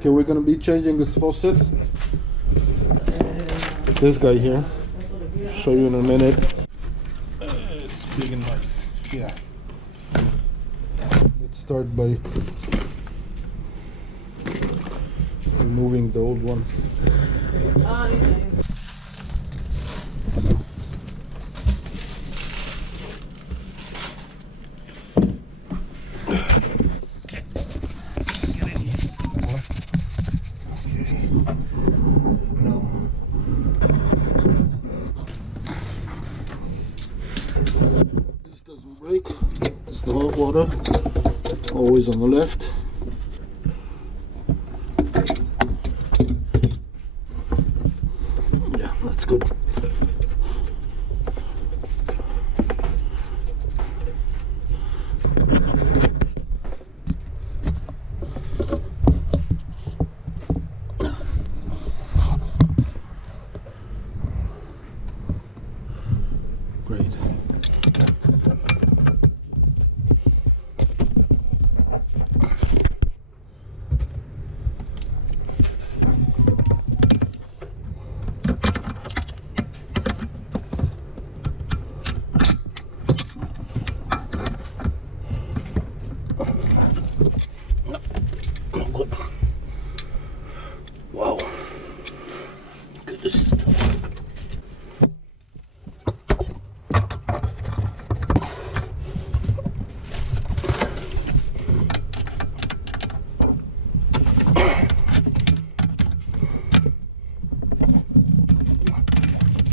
Okay, we're gonna be changing this faucet. This guy here. Show you in a minute. It's big and nice. Yeah. Let's start by removing the old one. Break. It's the hot water, always on the left. Yeah, that's good. Great. Wow. Goodness.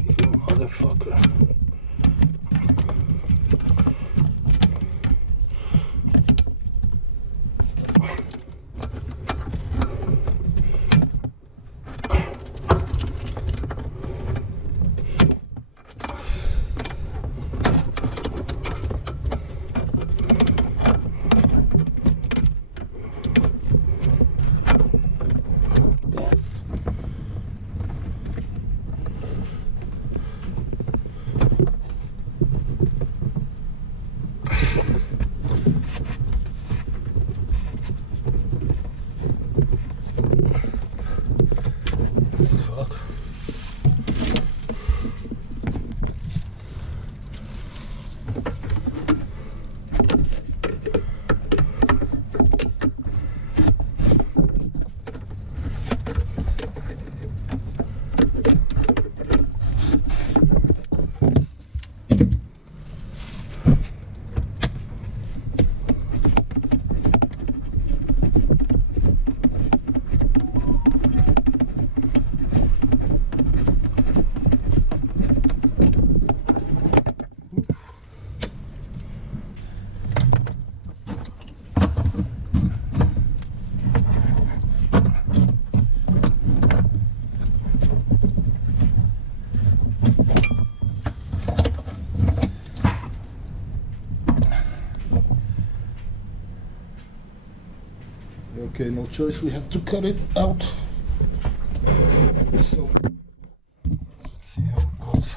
You motherfucker. Okay, no choice, we have to cut it out. So, let's see how it goes.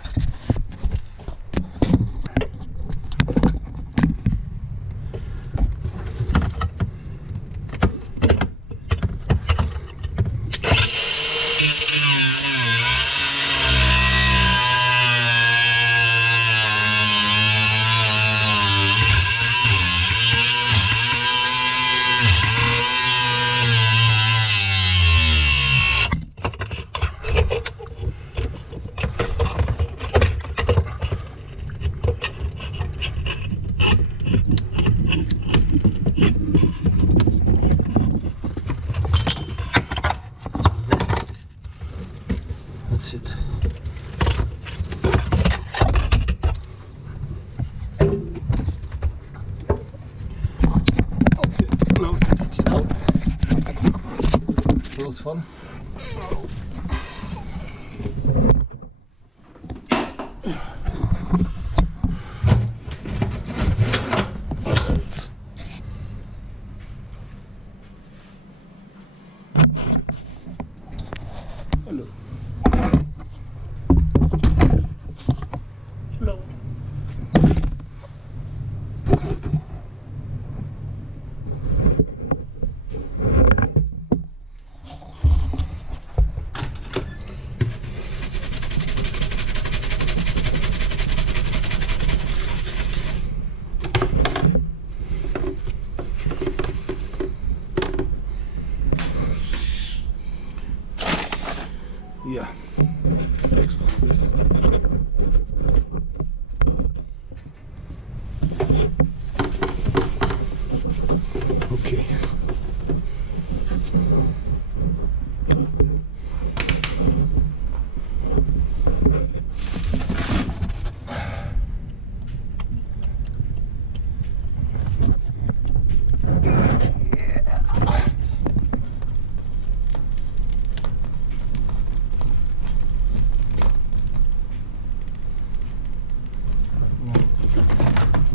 That's it. Okay, now take it out. That was fun. Hello. Hello. Yeah. Excellent. This. Okay.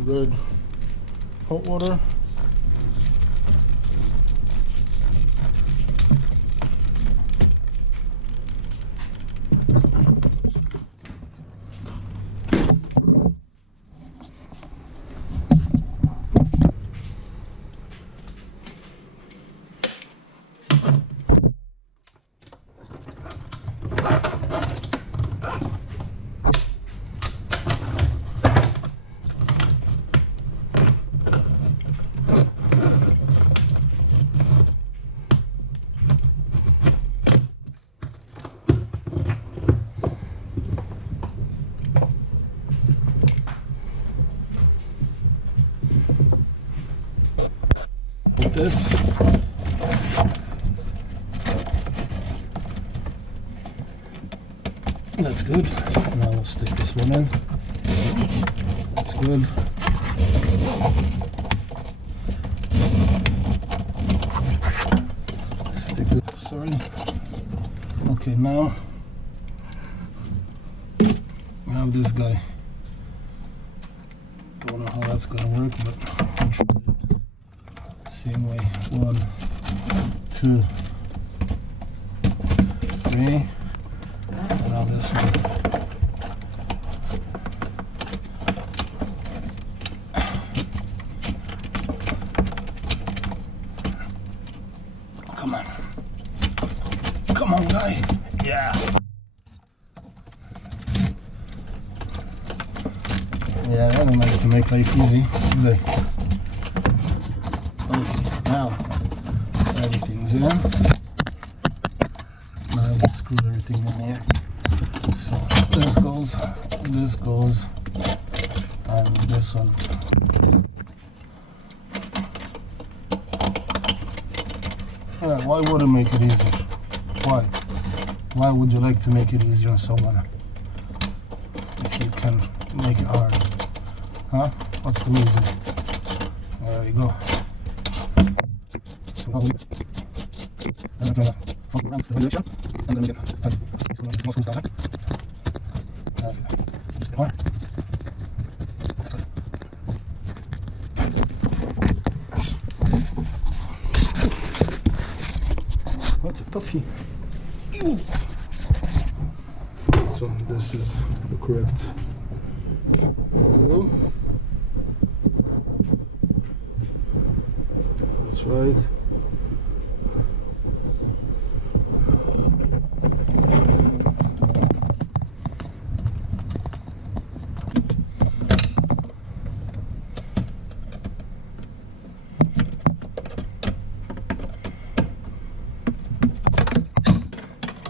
Good hot water. This. That's good. Now we'll stick this one in. That's good. Stick this. Sorry. Okay, now we have this guy. Don't know how that's gonna work, but I'll try it. Same way. 1, 2, 3. And now this one. Come on. Come on, guy. Yeah. Yeah, I don't like to make life easy, do they? Okay, now everything's in. Now we screw everything in here. So this goes, and this one. Yeah, why would it make it easier? Why? Why would you like to make it easier on someone if you can make it hard? Huh? What's the reason? There we go. What's a toughie? So this is the correct angle. That's right.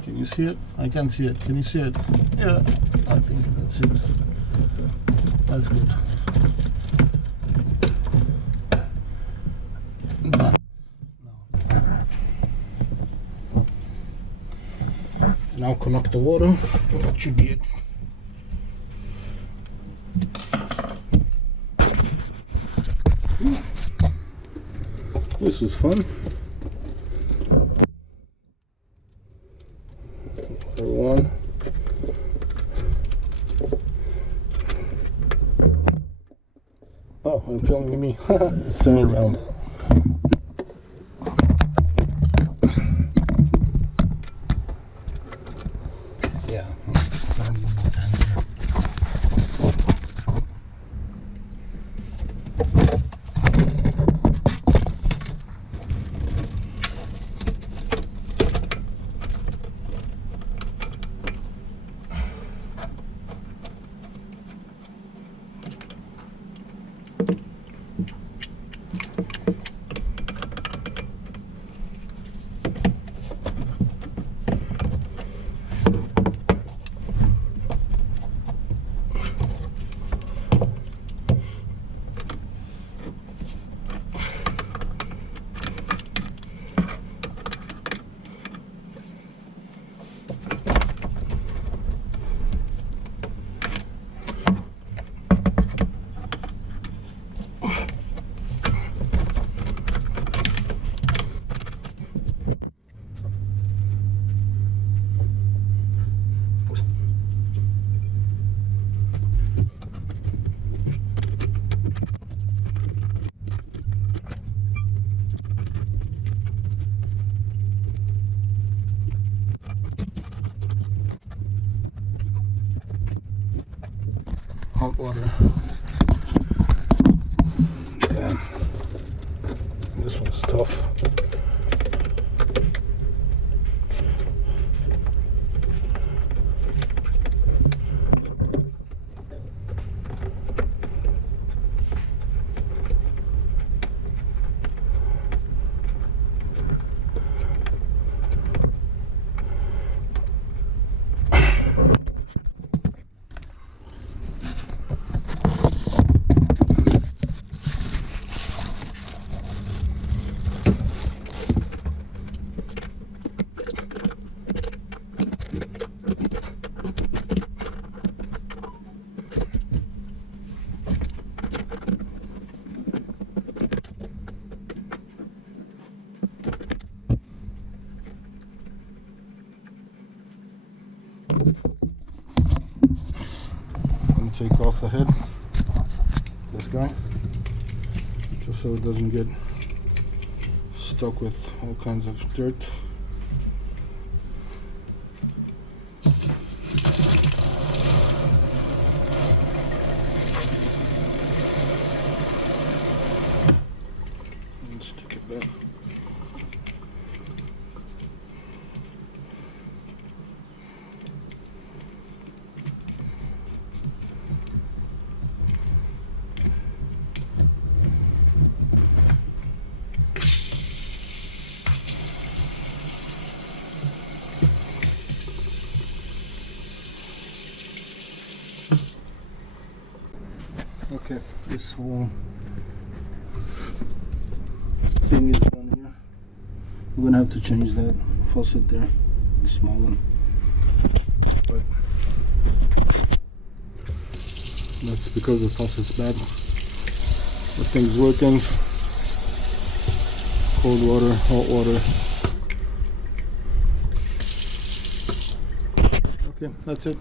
Can you see it? I can't see it. Can you see it? Yeah, I think that's it. That's good. Now connect the water. That should be it. This was fun. Water one. Oh, I'm filming me. Let's turn it around. Yeah. hot water. Damn. This one's tough. Take off the head, this guy, just so it doesn't get stuck with all kinds of dirt. And stick it back. Okay, this whole thing is done here. I'm gonna have to change that faucet there, the small one. But that's because the faucet's bad. The thing's working. Cold water, hot water. Okay, that's it.